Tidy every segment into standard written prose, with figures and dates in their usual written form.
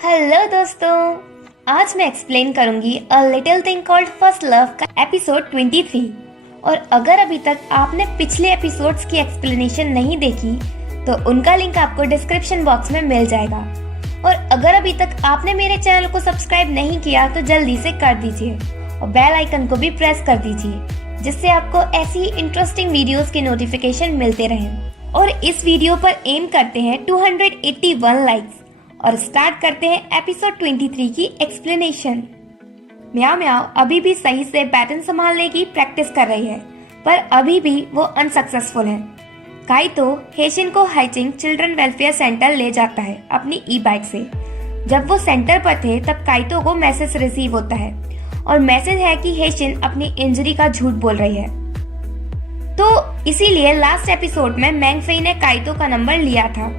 Hello दोस्तों, आज मैं एक्सप्लेन करूंगी a little thing called first love का एपिसोड 23। और अगर अभी तक आपने पिछले एपिसोड्स की एक्सप्लेनेशन नहीं देखी तो उनका लिंक आपको डिस्क्रिप्शन बॉक्स में मिल जाएगा। और अगर अभी तक आपने मेरे चैनल को सब्सक्राइब नहीं किया तो जल्दी से कर दीजिए और बेल आइकन को भी प्रेस कर दीजिए, जिससे आपको ऐसी इंटरेस्टिंग वीडियोस के नोटिफिकेशन मिलते रहें। और इस वीडियो पर एम करते हैं 281 लाइक्स और स्टार्ट करते हैं एपिसोड 23 की एक्सप्लेनेशन। म्याओ म्याओ अभी भी सही से बैटन संभालने की प्रैक्टिस कर रही है, पर अभी भी वो अनसक्सेसफुल है। काइतो हेशिन को हाइचिंग चिल्ड्रन वेलफेयर सेंटर ले जाता है अपनी ई बाइक से। जब वो सेंटर पर थे तब काइतो को मैसेज रिसीव होता है और मैसेज है कि हेशिन अपनी इंजरी का झूठ बोल रही है। तो इसीलिए लास्ट एपिसोड में मैंगफेई ने काइतो का नंबर लिया था।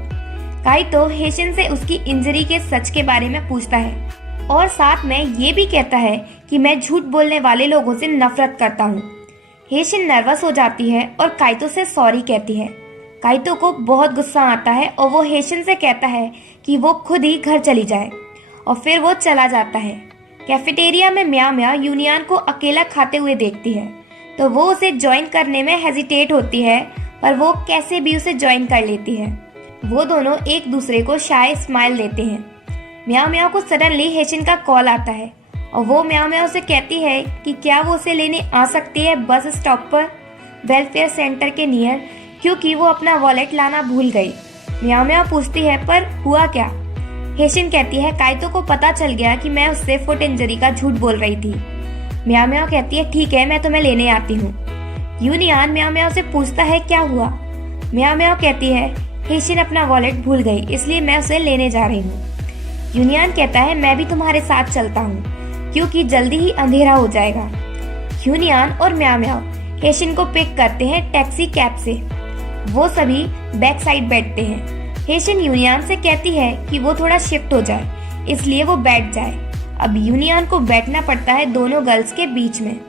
काइतो हेशिन से उसकी इंजरी के सच के बारे में पूछता है और साथ में ये भी कहता है कि मैं झूठ बोलने वाले लोगों से नफरत करता हूँ। हेशिन नर्वस हो जाती है और काइतो से सॉरी कहती है। काइतो को बहुत गुस्सा आता है और वो हेशिन से कहता है कि वो खुद ही घर चली जाए और फिर वो चला जाता है। कैफेटेरिया में म्याओ म्याओ यूनियन को अकेला खाते हुए देखती है तो वो उसे ज्वाइन करने में हेजिटेट होती है, पर वो कैसे भी उसे ज्वाइन कर लेती है। वो दोनों एक दूसरे को शाय स्माइल देते हैं। म्याओ म्याओ को सडनली हेशिन का कॉल आता है और वो म्याओ म्याओ से कहती है कि क्या वो उसे लेने आ सकती है बस स्टॉप पर वेलफेयर सेंटर के नियर, क्योंकि वो अपना वॉलेट लाना भूल गई। म्याओ म्याओ पूछती है पर हुआ क्या। हेशिन कहती है काइतो को पता चल गया कि मैं उससे फुट इंजरी का झूठ बोल रही थी। म्याओ म्याओ कहती है ठीक है, मैं तुम्हें लेने आती हूँ। यूनियन म्याओ म्याओ से पूछता है क्या हुआ। म्याओ म्याओ कहती है हेशिन अपना वॉलेट भूल गई, इसलिए मैं उसे लेने जा रही हूँ। यूनियन कहता है मैं भी तुम्हारे साथ चलता हूँ क्योंकि जल्दी ही अंधेरा हो जाएगा। यूनियन और म्याओ म्याओ हेशिन को पिक करते हैं टैक्सी कैब से। वो सभी बैक साइड बैठते हैं। हेशिन यूनियन से कहती है कि वो थोड़ा शिफ्ट हो जाए, इसलिए वो बैठ जाए। अब यूनियन को बैठना पड़ता है दोनों गर्ल्स के बीच में।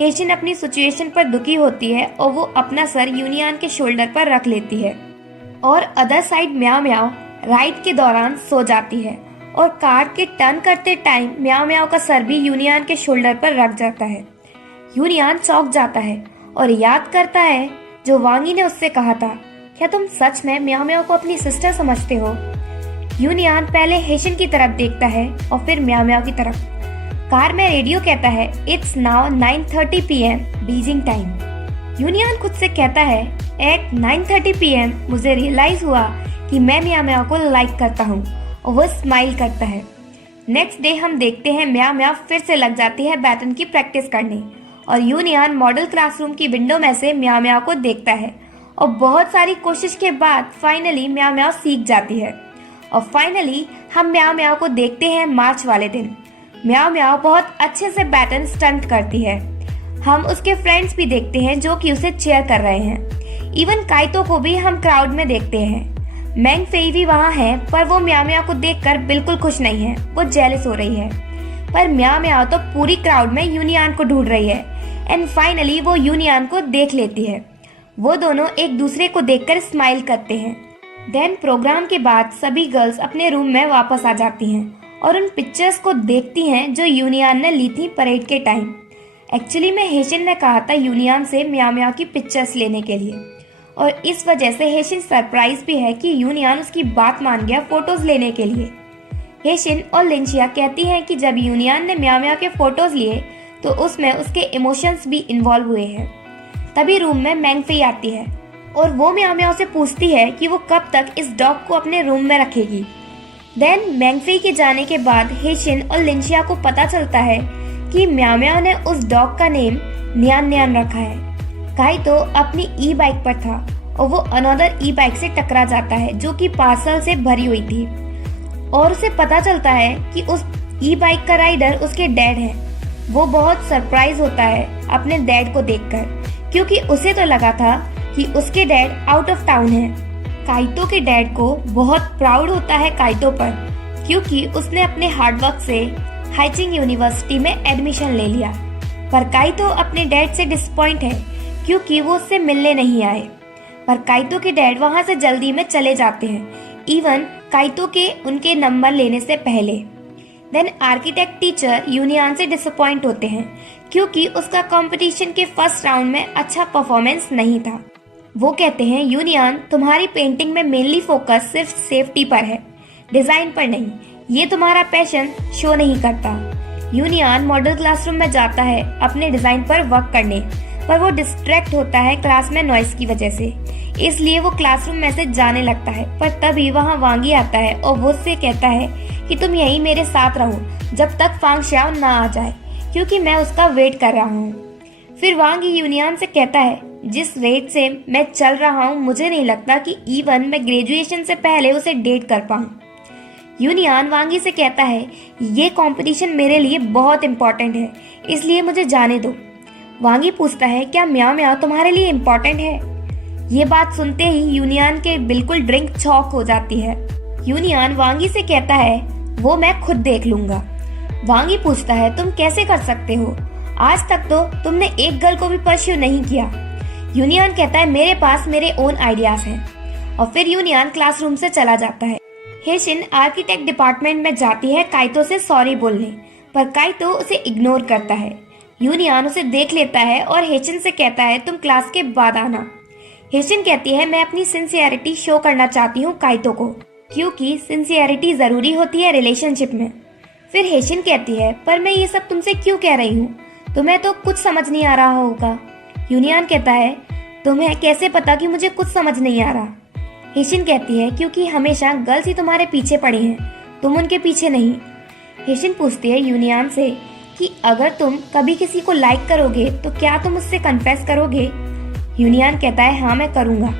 हेशिन अपनी सिचुएशन पर दुखी होती है और वो अपना सर यूनियन के शोल्डर पर रख लेती है और अदर साइड म्याओ म्याओ राइड के दौरान सो जाती है और कार के टर्न करते टाइम म्याओ म्याओ का सर भी यूनियन के शोल्डर पर रख जाता है। यूनियन चौंक जाता है और याद करता है जो वांगी ने उससे कहा था, क्या तुम सच में म्याओ म्याओ को अपनी सिस्टर समझते हो। यूनियन पहले हेशिन की तरफ देखता है और फिर म्याओ म्याओ की तरफ। कार में रेडियो कहता है it's now 9:30 PM Beijing time. Union खुद से कहता है एट 9:30 PM मुझे रियलाइज हुआ कि मैं म्याओ म्याओ को लाइक करता हूँ और वो स्माइल करता है। नेक्स्ट डे हम देखते हैं म्याओ म्याओ फिर से लग जाती है बैटन की प्रैक्टिस करने और यूनियन मॉडल क्लासरूम की विंडो में से म्याओ म्याओ को देखता है और बहुत सारी कोशिश के बाद फाइनली म्याओ म्याओ सीख जाती है। और फाइनली हम म्याओ म्याओ को देखते हैं मार्च वाले दिन। म्याओ म्याओ बहुत अच्छे से बैटन स्टंट करती है। हम उसके फ्रेंड्स भी देखते हैं जो कि उसे चीयर कर रहे हैं। इवन काइतो को भी हम क्राउड में देखते हैं। मैंगफेई भी वहाँ है, पर वो म्याओ म्याओ को देखकर बिल्कुल खुश नहीं है, वो जेलस हो रही है। पर म्याओ म्याओ तो पूरी क्राउड में यूनियन को ढूंढ रही है एंड फाइनली वो यूनियन को देख लेती है। वो दोनों एक दूसरे को देखकर स्माइल करते हैं। देन प्रोग्राम के बाद सभी गर्ल्स अपने रूम में वापस आ जाती हैं और उन पिक्चर्स को देखती हैं जो यूनियन ने ली थी परेड के टाइम। एक्चुअली में हेशिन ने कहा था यूनियन से म्याओ म्याओ की पिक्चर्स लेने के लिए और इस वजह से हेशिन सरप्राइज भी है कि यूनियन उसकी बात मान गया फोटोज लेने के लिए। हेशिन और लिंशिया कहती हैं कि जब यूनियन ने म्याओ म्याओ के फोटोज लिए तो उसमें उसके इमोशंस भी इन्वॉल्व हुए हैं। तभी रूम में मैंगफेई आती है और वो म्याओ म्याओ से पूछती है कि वो कब तक इस डॉग को अपने रूम में रखेगी। देन मैंगफेई के जाने के बाद हेशिन और लिंशिया को पता चलता है कि म्याओ म्याओ ने उस डॉग का नेम न्यान न्यान रखा है। काइतो अपनी ई बाइक पर था और वो अनदर ई बाइक से टकरा जाता है जो कि पार्सल से भरी हुई थी और उसे पता चलता है कि उस ई बाइक का राइडर उसके डैड है। वो बहुत सरप्राइज होता है अपने डैड को देखकर, क्योंकि उसे तो लगा था कि उसके डैड आउट ऑफ टाउन है। काइतो के डैड को बहुत प्राउड होता है काइतो पर, क्योंकि उसने अपने हार्डवर्क से हाइचिंग यूनिवर्सिटी में एडमिशन ले लिया। पर काइतो अपने डैड से डिसपॉइंट है क्योंकि वो उससे मिलने नहीं आए। पर काइतो के डैड वहाँ से जल्दी में चले जाते हैं। इवन काइतो के उनके नंबर लेने से पहले। देन आर्किटेक्ट टीचर यूनियन से डिसअपॉइंट होते हैं क्योंकि उसका कंपटीशन के फर्स्ट राउंड में अच्छा परफॉर्मेंस नहीं था। वो कहते हैं यूनियन, तुम्हारी पेंटिंग में मेनली फोकस सिर्फ सेफ्टी पर है, डिजाइन पर नहीं। ये तुम्हारा पैशन शो नहीं करता। यूनियन मॉडल क्लासरूम में जाता है अपने डिजाइन पर वर्क करने, पर वो डिस्ट्रैक्ट होता है क्लास में नॉइस की वजह से, इसलिए वो क्लासरूम में से जाने लगता है। पर तभी वहाँ वांगी आता है और वो उससे कहता है कि तुम यहीं मेरे साथ रहो जब तक फांग शाओ ना आ जाए, क्योंकि मैं उसका वेट कर रहा हूँ। फिर वांगी यूनियन से कहता है, जिस रेट से मैं चल रहा हूँ मुझे नहीं लगता कि इवन मैं ग्रेजुएशन से पहले उसे डेट कर पाऊँ। यूनियन वांगी से कहता है, ये कंपटीशन मेरे लिए बहुत इम्पोर्टेंट है, इसलिए मुझे जाने दो। वांगी पूछता है, क्या म्याओ म्याओ तुम्हारे लिए इम्पोर्टेंट है? ये बात सुनते ही यूनियन के बिल्कुल ड्रिंक चौक हो जाती है। यूनियन वांगी से कहता है, वो मैं खुद देख लूंगा। वांगी पूछता है, तुम कैसे कर सकते हो? आज तक तो तुमने एक गर्ल को भी परस्यू नहीं किया। यूनियन कहता है, मेरे पास मेरे ओन आइडियाज हैं। और फिर यूनियन क्लासरूम से चला जाता है। हेशिन आर्किटेक्ट डिपार्टमेंट में जाती है काइतो से सॉरी बोलने, पर काइतो उसे इग्नोर करता है। यूनियन उसे देख लेता है और हेशिन से कहता है, तुम क्लास के बाद आना। हेशिन कहती है, मैं अपनी सिंसियरिटी शो करना चाहती हूँ काइतो को, क्योंकि सिंसियरिटी जरूरी होती है रिलेशनशिप में। फिर हेशिन कहती है, पर मैं ये सब तुमसे क्यों कह रही हूँ? तुम्हें तो कुछ समझ नहीं आ रहा होगा। यूनियन कहता है, तुम्हें कैसे पता कि मुझे कुछ समझ नहीं आ रहा? हेशिन कहती है, क्योंकि हमेशा गर्ल्स ही तुम्हारे पीछे पड़ी हैं, तुम उनके पीछे नहीं। हेशिन पूछती है यूनियन से कि अगर तुम कभी किसी को लाइक करोगे तो क्या तुम उससे कन्फेस करोगे? यूनियन कहता है, हाँ मैं करूँगा।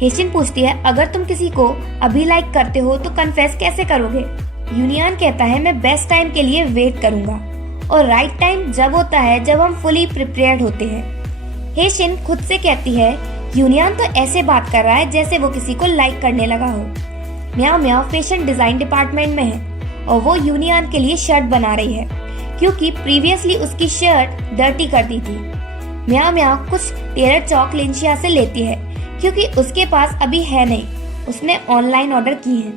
हेशिन पूछती है, अगर तुम किसी को अभी लाइक करते हो तो कन्फेस कैसे करोगे? यूनियन कहता है, मैं बेस्ट टाइम के लिए वेट करूँगा, और राइट टाइम जब होता है जब हम फुली प्रिपेयर्ड होते हैं। हेशिन खुद से कहती है, यूनियन तो ऐसे बात कर रहा है जैसे वो किसी को लाइक करने लगा हो। म्याओ म्याओ फैशन डिजाइन डिपार्टमेंट में है और वो यूनियन के लिए शर्ट बना रही है, क्योंकि प्रीवियसली उसकी शर्ट डर्टी कर दी थी। म्याओ म्याओ कुछ टेलर चौक लिंशिया से लेती है, क्योंकि उसके पास अभी है नहीं, उसने ऑनलाइन ऑर्डर की है।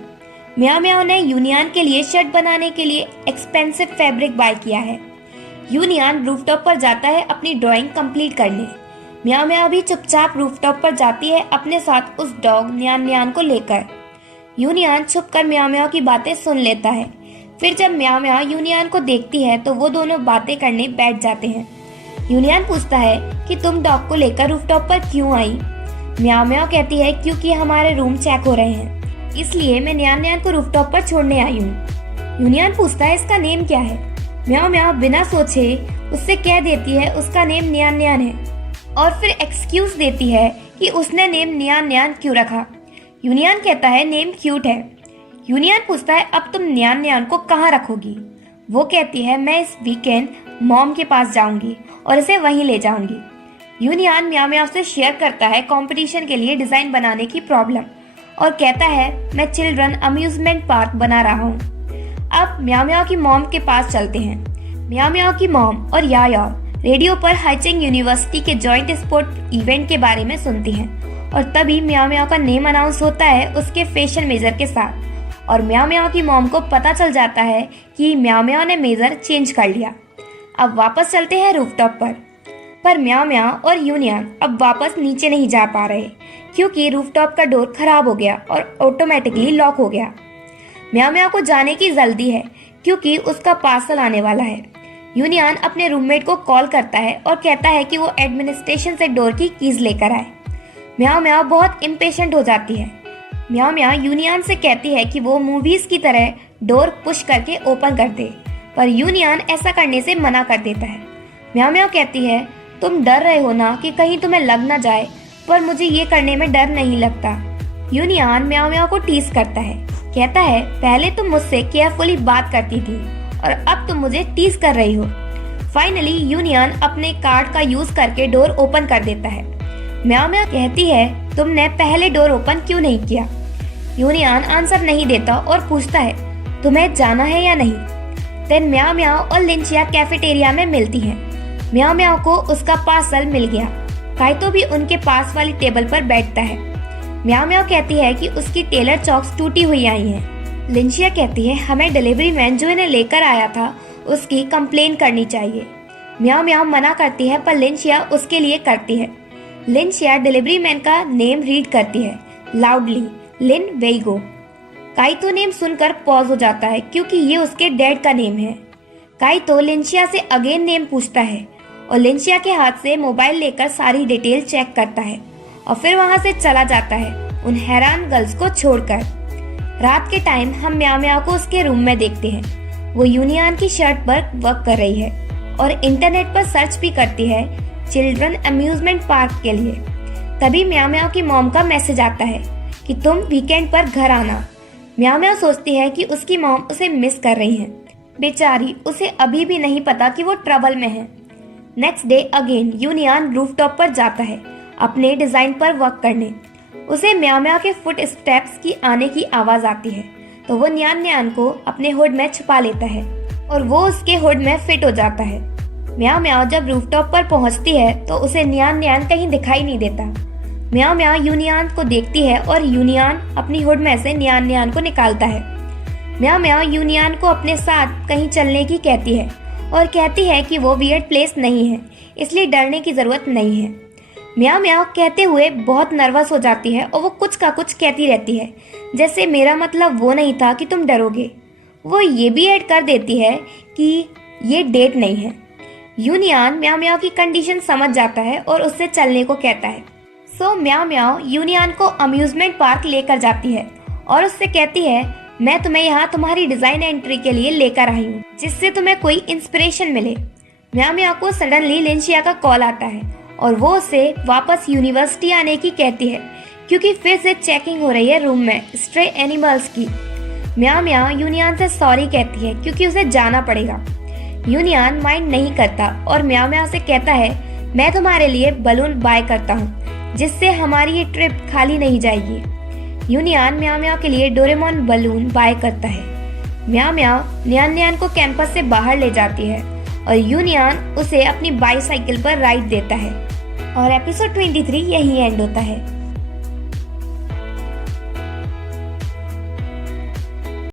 म्याओ म्याओ ने यूनियन के लिए शर्ट बनाने के लिए एक्सपेंसिव फैब्रिक बाय किया है। यूनियन रूफटॉप पर जाता है अपनी ड्राइंग कंप्लीट करने। म्याओ म्याओ भी चुपचाप रूफटॉप पर जाती है अपने साथ उस डॉग न्यान न्यान को लेकर। यूनियन छुपकर म्याओ म्याओ की बातें सुन लेता है। फिर जब म्याओ म्याओ यूनियन को देखती है तो वो दोनों बातें करने बैठ जाते हैं। यूनियन पूछता है कि तुम डॉग को लेकर रूफटॉप पर क्यों आई? म्याओ म्याओ कहती है, क्योंकि हमारे रूम चेक हो रहे हैं, इसलिए मैं न्यान न्यान को रूफटॉप पर छोड़ने आई हूँ। यूनियन पूछता है, इसका नेम क्या है? म्याओ म्याओ बिना सोचे उससे कह देती है उसका नेम न्यान न्यान है, और फिर एक्सक्यूज देती है कि उसने नेम न्यान न्यान क्यों रखा। यूनियन कहता है, नेम क्यूट है। यूनियन पूछता है, अब तुम न्यान न्यान को कहाँ रखोगी? वो कहती है, मैं इस वीकेंड मॉम के पास जाऊंगी और इसे वहीं ले जाऊंगी। यूनियन म्याओ म्याओ से शेयर करता है कंपटीशन के लिए डिजाइन बनाने की प्रॉब्लम, और कहता है, मैं चिल्ड्रन अम्यूजमेंट पार्क बना रहा हूँ। अब म्याओ म्याओ की मॉम के पास चलते हैं। म्याओ म्याओ की मॉम और याओ रेडियो पर हाइचिंग यूनिवर्सिटी के जॉइंट स्पोर्ट इवेंट के बारे में सुनती हैं, और तभी म्याओ म्याओ का नेम अनाउंस होता है उसके फेशियल मेजर के साथ, और म्याओ म्याओ की मॉम को पता चल जाता है कि म्याओ म्याओ ने मेजर चेंज कर लिया। अब वापस चलते हैं रूफटॉप पर म्याओ म्याओ और यूनियन अब वापस नीचे नहीं जा पा रहे, क्योंकि रूफटॉप का डोर खराब हो गया और ऑटोमेटिकली लॉक हो गया। म्याओ म्याओ को जाने की जल्दी है क्योंकि उसका पार्सल आने वाला है। यूनियन अपने रूममेट को कॉल करता है और कहता है कि वो एडमिनिस्ट्रेशन से डोर की कीज लेकर आए। म्याओ म्याओ बहुत इम्पेशेंट हो जाती है। म्याओ म्याओ यूनियन से कहती है कि वो मूवीज की तरह डोर पुश करके ओपन कर दे, पर यूनियन ऐसा करने से मना कर देता है। म्याओ म्याओ कहती है, तुम डर रहे हो ना कि कहीं तुम्हें लग ना जाए, पर मुझे ये करने में डर नहीं लगता। यूनियन म्याओ म्याओ को टीज करता है, कहता है, पहले तुम मुझसे केयरफुली बात करती थी और अब तुम मुझे टीज कर रही हो। फाइनली यूनियन अपने कार्ड का यूज करके डोर ओपन कर देता है। म्याओ म्याओ कहती है, तुमने पहले डोर ओपन क्यों नहीं किया? यूनियन आंसर नहीं देता और पूछता है, तुम्हें जाना है या नहीं? देन म्याओ म्याओ और लिंशिया कैफेटेरिया में मिलती हैं। म्याओ म्याओ को उसका पार्सल मिल गया। काइतो भी उनके पास वाली टेबल पर बैठता है। म्याओ म्याओ कहती है कि उसकी टेलर चॉक्स टूटी हुई आई हैं। लिंशिया कहती है हमें डिलीवरी मैन जो इन्हें लेकर आया था उसकी कंप्लेन करनी चाहिए। म्याओ म्याओ मना करती है पर लिंशिया उसके लिए करती है। लिंशिया डिलीवरी मैन का नेम रीड करती है लाउडली, लिन वेइगो। काइतो नेम सुनकर पॉज हो जाता है क्योंकि ये उसके डैड का नेम है। काइतो लिंशिया से अगेन नेम पूछता है और लिंशिया के हाथ से मोबाइल लेकर सारी डिटेल चेक करता है और फिर वहां से चला जाता है उन हैरान गर्ल्स को छोड़कर। रात के टाइम हम म्याओ म्याओ को उसके रूम में देखते हैं। वो यूनियन की शर्ट पर वर्क कर रही है और इंटरनेट पर सर्च भी करती है चिल्ड्रन अम्यूजमेंट पार्क के लिए। तभी म्याओ म्याओ की मॉम का मैसेज आता है कि तुम वीकेंड पर घर आना। म्याओ म्याओ सोचती है कि उसकी मॉम उसे मिस कर रही हैं। बेचारी, उसे अभी भी नहीं पता कि वो ट्रबल में है। Next day again union rooftop पर जाता है अपने डिजाइन पर वर्क करने। उसे म्याओ म्याओ के फुट स्टेप्स की आने की आवाज आती है तो वो न्यान न्यान को अपने हुड में छुपा लेता है और वो उसके हुड में फिट हो जाता है। म्याओ म्याओ जब रूफटॉप पर पहुंचती है तो उसे न्यान न्यान कहीं दिखाई नहीं देता। म्याओ म्याओ यूनियन को देखती है और यूनियन अपनी हुड में से न्यान न्यान को निकालता है। म्याओ म्याओ यूनियन को अपने साथ कहीं चलने की कहती है और कहती है कि वो वियर्ड प्लेस नहीं है इसलिए डरने की जरूरत नहीं है। म्याओ म्याओ कहते हुए बहुत नर्वस हो जाती है और वो कुछ का कुछ कहती रहती है जैसे मेरा मतलब वो नहीं था कि तुम डरोगे। वो ये भी ऐड कर देती है कि ये डेट नहीं है। यूनियन म्याओ म्याओ की कंडीशन समझ जाता है और उससे चलने को कहता है। सो म्याओ म्याओ यूनियन को अम्यूजमेंट पार्क लेकर जाती है और उससे कहती है मैं तुम्हें यहाँ तुम्हारी डिजाइन एंट्री के लिए लेकर आई हूँ जिससे तुम्हें कोई इंस्पिरेशन मिले। म्याओ म्याओ को सडनली लिंशिया का कॉल आता है और वो उसे वापस यूनिवर्सिटी आने की कहती है क्योंकि फिर से चेकिंग हो रही है रूम में स्ट्रे एनिमल्स की। म्याओ म्याओ यूनियन से सॉरी कहती है क्योंकि उसे जाना पड़ेगा। यूनियन माइंड नहीं करता और म्याओ म्याओ से कहता है मैं तुम्हारे लिए बलून बाय करता हूँ जिससे हमारी ये ट्रिप खाली नहीं जाएगी। यूनियन म्याओ म्याओ के लिए डोरेमोन बलून बाय करता है। म्याओ म्याओ न्यान न्यान को कैंपस से बाहर ले जाती है और यूनियन उसे अपनी बाईसाइकिल पर राइड देता है और एपिसोड 23 यही एंड होता है।